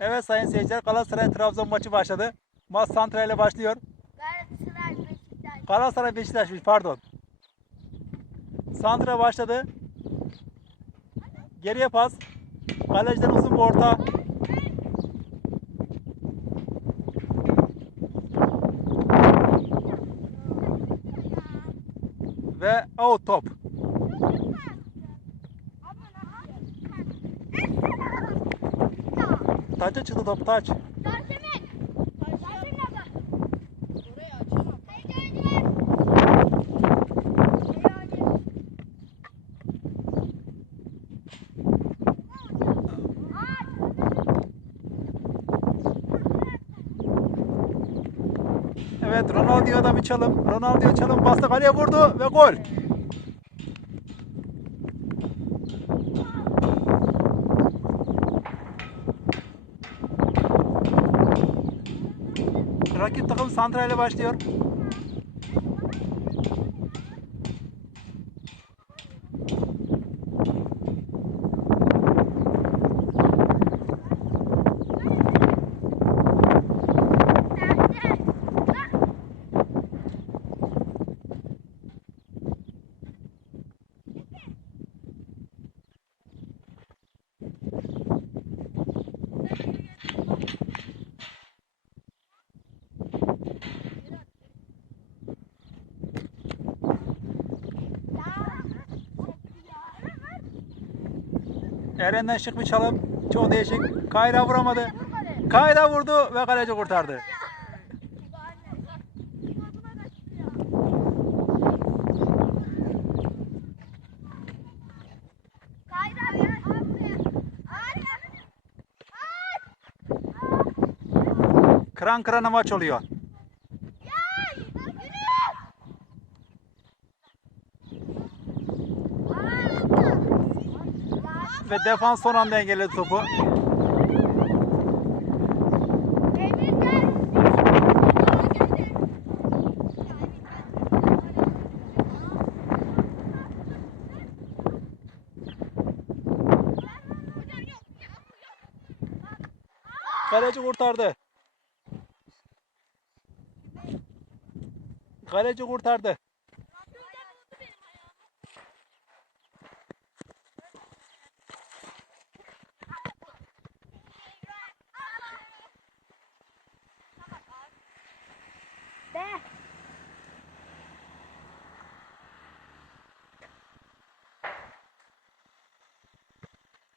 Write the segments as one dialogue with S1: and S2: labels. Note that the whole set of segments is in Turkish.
S1: Evet sayın seyirciler Galatasaray Trabzon maçı başladı. Maç Santra ile başlıyor.
S2: Galatasaray Beşiktaş.
S1: Galatasaray Beşiktaş'mış pardon. Santra başladı. Geriye pas. Kaleciden uzun bir orta. Ve out top. Taça çıktı top taç. Evet Ronaldinho'da bir çalım. Ronaldo çalım bastı kaleye vurdu ve gol. Rakip takım Santra ile başlıyor. Eren'den şık bir çalım. Çok değişik. Kayra vuramadı. Kayra vurdu ve kaleci kurtardı. Kıran kırana maç oluyor. Ve defans son anda engelledi topu. Kaleci kurtardı. Kaleci kurtardı.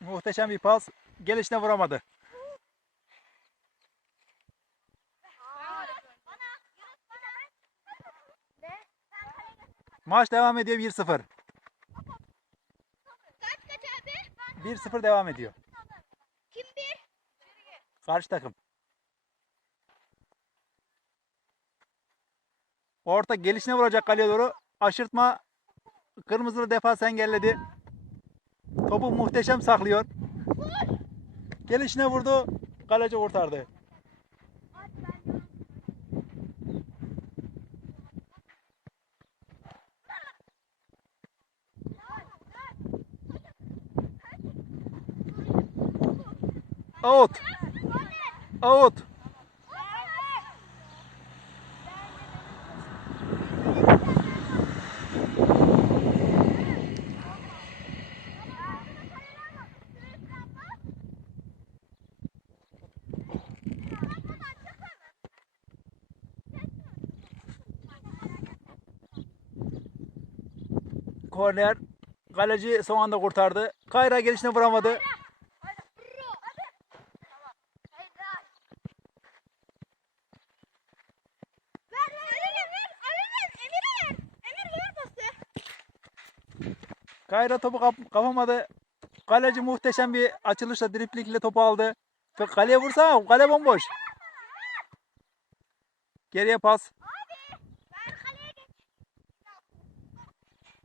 S1: Muhteşem bir pas. Gelişine vuramadı. Maç devam ediyor 1-0.
S2: Kaç kaç abi?
S1: 1-0 devam ediyor.
S2: Kim bir?
S1: Karşı takım. Orta gelişine vuracak kaleye doğru. Aşırtma kırmızılı defans engelledi. Topu muhteşem saklıyor. Gelişine vurdu. Kaleci kurtardı. Out. Out. Korner. Kaleci son anda kurtardı. Kayra gelişine vuramadı. Kayra topu kap- kapamadı. Kaleci muhteşem bir açılışla driplikle topu aldı. Kaleye vursa kale bomboş. Geriye pas.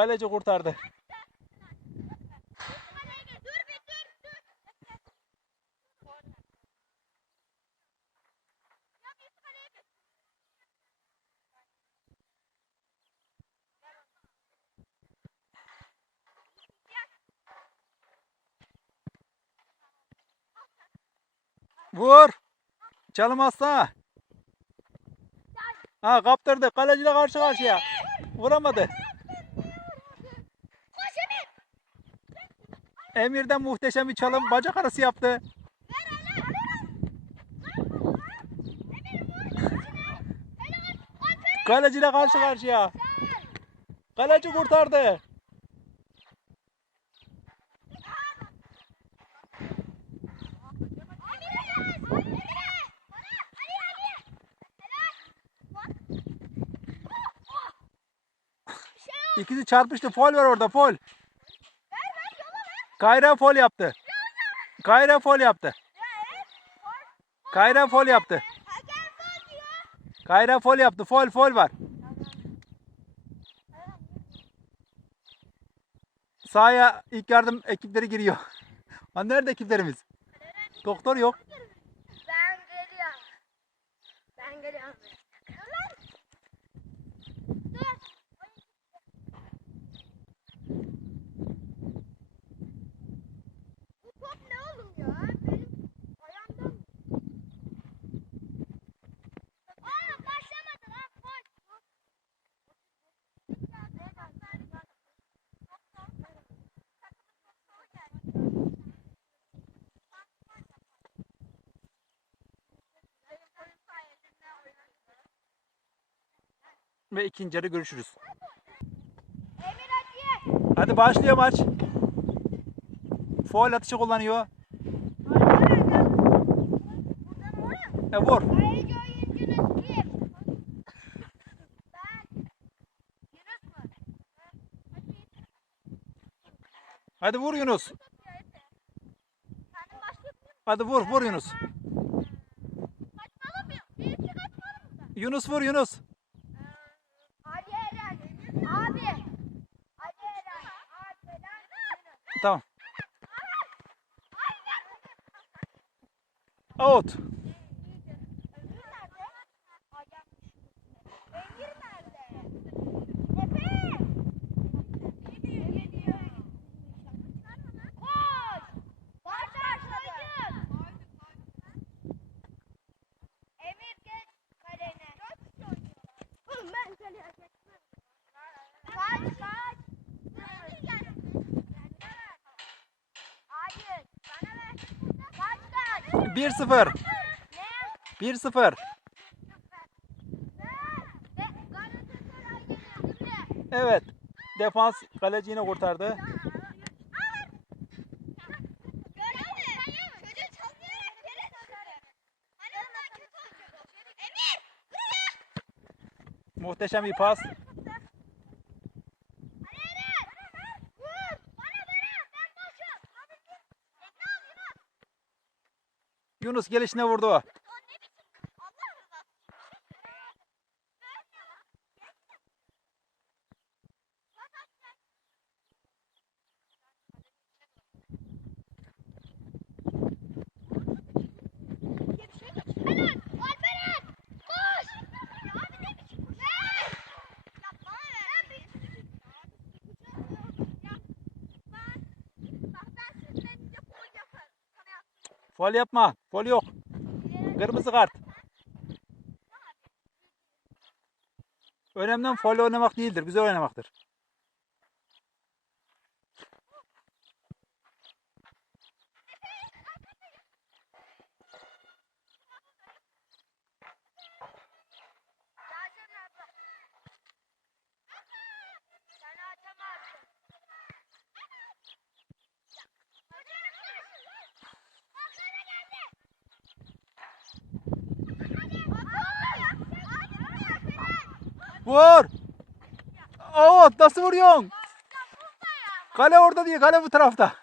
S2: kaleye git.
S1: Vur. Çalım asla. Ha kaptırdı. Kaleciyle karşı karşıya. Vuramadı. Emir'den muhteşem bir çalım. Bacak arası yaptı. Kaleciyle karşı karşıya. Kaleci kurtardı. İkisi çarpıştı. Fol var orada. Fol. Kayra fol yaptı. Kayra fol yaptı. Kayra fol yaptı. Kayra fol yaptı. Fol fol var. Sahaya ilk yardım ekipleri giriyor. Ha nerede ekiplerimiz? Doktor yok. Ve ikinci yarı görüşürüz.
S2: Emir hadi.
S1: Başlıyor maç. Foul atışı kullanıyor. E vur. Hadi vur Yunus. Hadi vur vur Yunus. Yunus vur Yunus.
S2: Hadi Eren. Abi. Hadi Eren. Hadi Eren.
S1: Tamam. Out. 1-0.
S2: Ne?
S1: 1-0. Evet. Defans kaleci yine kurtardı. Muhteşem bir pas. Yunus gelişine vurdu.
S2: Helal!
S1: Fol yapma. Fol yok. Kırmızı kart. Önemli fol oynamak değildir. Güzel oynamaktır. Vur. Oo nasıl vuruyorsun? Kale orada diye kale bu tarafta.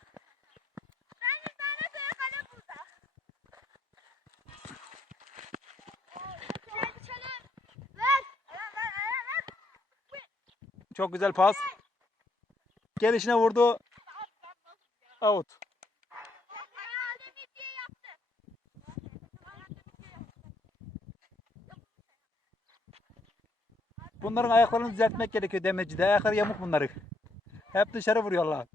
S1: Çok güzel pas. Gelişine vurdu. Out. Bunların ayaklarını düzeltmek gerekiyor demircide. Ayakları yamuk bunların. Hep dışarı vuruyorlar.